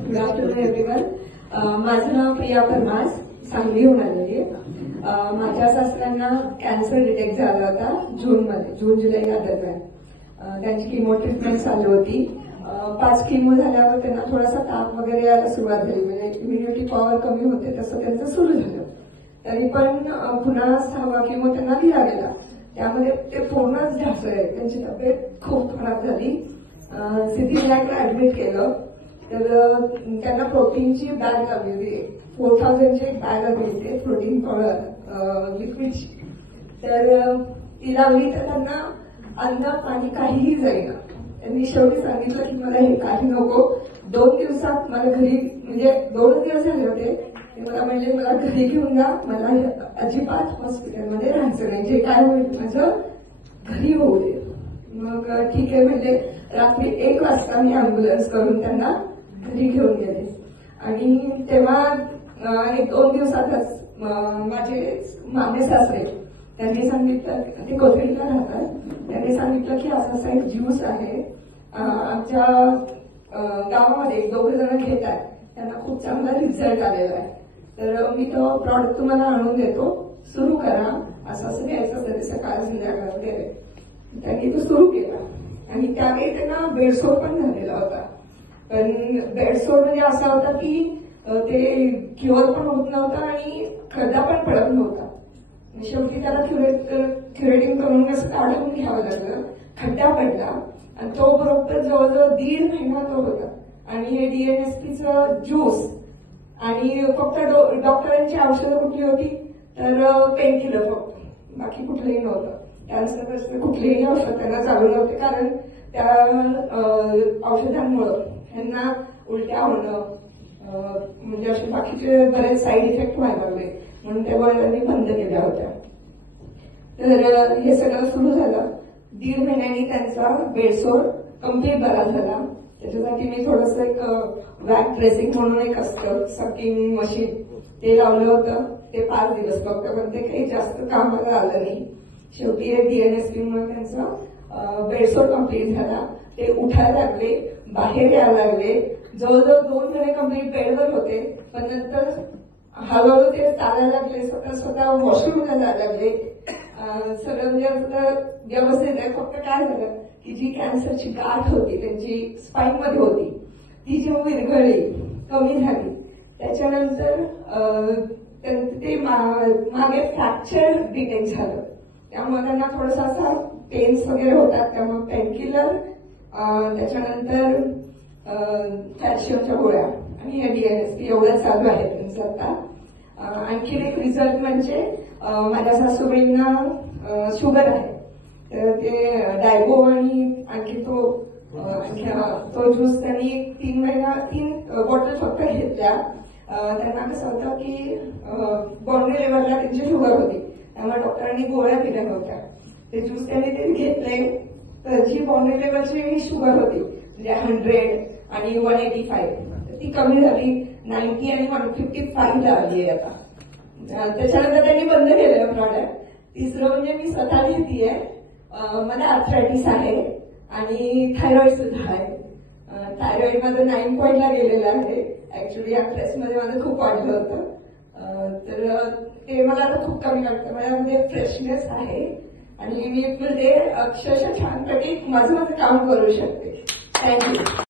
Good afternoon everyone. माझं नाव प्रिया परमास, सांगलीहून आलेली आहे. माझ्या सासऱ्यांना कॅन्सर डिटेक्ट झाला होता जून जुलै या दरम्यान. त्यांची किमो ट्रीटमेंट चालू होती. 5 किमो झाल्यावर त्यांना थोडासा ताप वगैरे यायला सुरुवात झाली, म्हणजे इम्युनिटी पॉवर कमी होते तसं त्यांचं सुरू झालं. तरी पण पुन्हा 6वा किमो त्यांना दिला गेला. त्यामध्ये ते पूर्णच ढासळले. त्यांची तब्येत खूप खराब झाली. सिद्धिविनायकला ऍडमिट केलं तर त्यांना प्रोटीनची बॅग लागली होती. 4000ची एक बॅग लागली होती प्रोटीन पावडर लिक्विडची. तर ती लावली तर त्यांना अन्न पाणी काहीही जाईना. त्यांनी शेवटी सांगितलं की मला हे काही नको. 2 दिवसात मला घरी, म्हणजे 2 दिवस झाले होते, मला म्हणजे मला घरी घेऊन जा, मला अजिबात हॉस्पिटलमध्ये राहायचं नाही, जे काय होईल माझं घरी होऊ दे. मग ठीक आहे म्हणजे रात्री 1 वाजता मी अँब्युलन्स करून त्यांना घरी घेऊन गेले. आणि तेव्हा 1-2 दिवसातच माझे मामे सासरे त्यांनी सांगितलं, ते कोथळीला राहतात, त्यांनी सांगितलं की असा एक ज्यूस आहे आमच्या गावामध्ये 2 जण घेत आहेत, त्यांना खूप चांगला रिझल्ट आलेला आहे, तर मी तो प्रॉडक्ट तुम्हाला आणून देतो, सुरू करा. असं घ्यायचं तरी सकाळ संध्याकाळ वगैरे. त्यांनी तो सुरू केला. आणि त्यावेळी त्यांना बेडसोर पण झालेला होता. पण बेडसोर म्हणजे असा होता की ते क्युअर पण होत नव्हता आणि खड्डा पण पडत नव्हता. शेवटी त्याला क्युरेटिंग करून असं काढून घ्यावं लागलं. खड्डा पडला आणि तो बरोबर जवळजवळ 1.5 महिना तो होता. आणि हे DNSPचं ज्यूस आणि फक्त डॉक्टरांची औषधं कुठली होती तर पेनकिलर, फक्त बाकी कुठलंही नव्हतं. कॅन्सर कुठलेही औषध त्यांना चालू नव्हते, कारण त्या औषधांमुळं त्यांना उलट्या होणं, म्हणजे असे बाकीचे बरेच साईड इफेक्ट व्हायला लागले, म्हणून त्या गोळ्यांनी बंद केल्या होत्या. तर हे सगळं सुरू झालं. 1.5 महिन्यांनी त्यांचा बेडसोर कम्प्लीट बरा झाला. त्याच्यासाठी मी थोडंसं एक वॅक ड्रेसिंग म्हणून एक असतं सकिंग मशीन, ते लावलं होतं. ते 5 दिवस फक्त, पण ते काही जास्त कामाला आलं नाही. शेवटी DNSP मुळे त्यांचा बेडसोर कम्प्लीट झाला. ते उठायला लागले, बाहेर यायला लागले. जवळजवळ 2 महिने कम्प्लीट बेडवर होते, पण नंतर हळूहळू ते चालायला लागले, स्वतः वॉशरूमला जायला लागले. सगळं म्हणजे व्यवस्थित आहे. फक्त काय झालं की जी कॅन्सरची गाठ होती त्यांची स्पाईन मध्ये होती, ती जेव्हा विरघळली, कमी झाली, त्याच्यानंतर ते मागे फ्रॅक्चर डिटेक्ट झालं. त्यामुळे त्यांना थोडासा असा पेन्स वगैरे होतात. त्यामुळे पेनकिलर, त्याच्यानंतर कॅल्शियमच्या गोळ्या आणि हे DNSP एवढं चालू आहे त्यांचं आता. आणखी एक रिझल्ट म्हणजे माझ्या सासूबाईंना शुगर आहे, तर ते डायगो आणि आणखी तो ज्यूस त्यांनी 3 बॉटल फक्त घेतल्या. त्यांना कसं होतं की बॉन्ड्री लेवलला त्यांची शुगर होती, त्यामुळे डॉक्टरांनी गोळ्या दिल्या नव्हत्या. ते ज्यूस त्यांनी ते घेतले, तर जी बॉन्ड्री लेवलची शुगर होती म्हणजे 100 आणि 185, ती कमी झाली, 90 आणि 155 ला आली आहे आता. त्याच्यानंतर त्यांनी बंद केलं प्रॉडक्ट. तिसरं म्हणजे मी स्वतः घेतीये. मला आर्थरायटिस आहे आणि थायरॉइड सुद्धा आहे. थायरॉइड माझं 9 पॉईंटला गेलेलं आहे. ऍक्च्युली या स्ट्रेसमध्ये माझं खूप वाढलं होतं, तर ते मला आता खूप कमी वाटतं. माझ्यामध्ये फ्रेशनेस आहे आणि मी म्हणजे अक्षरशः छानपैकी माझं काम करू शकते. थँक्यू.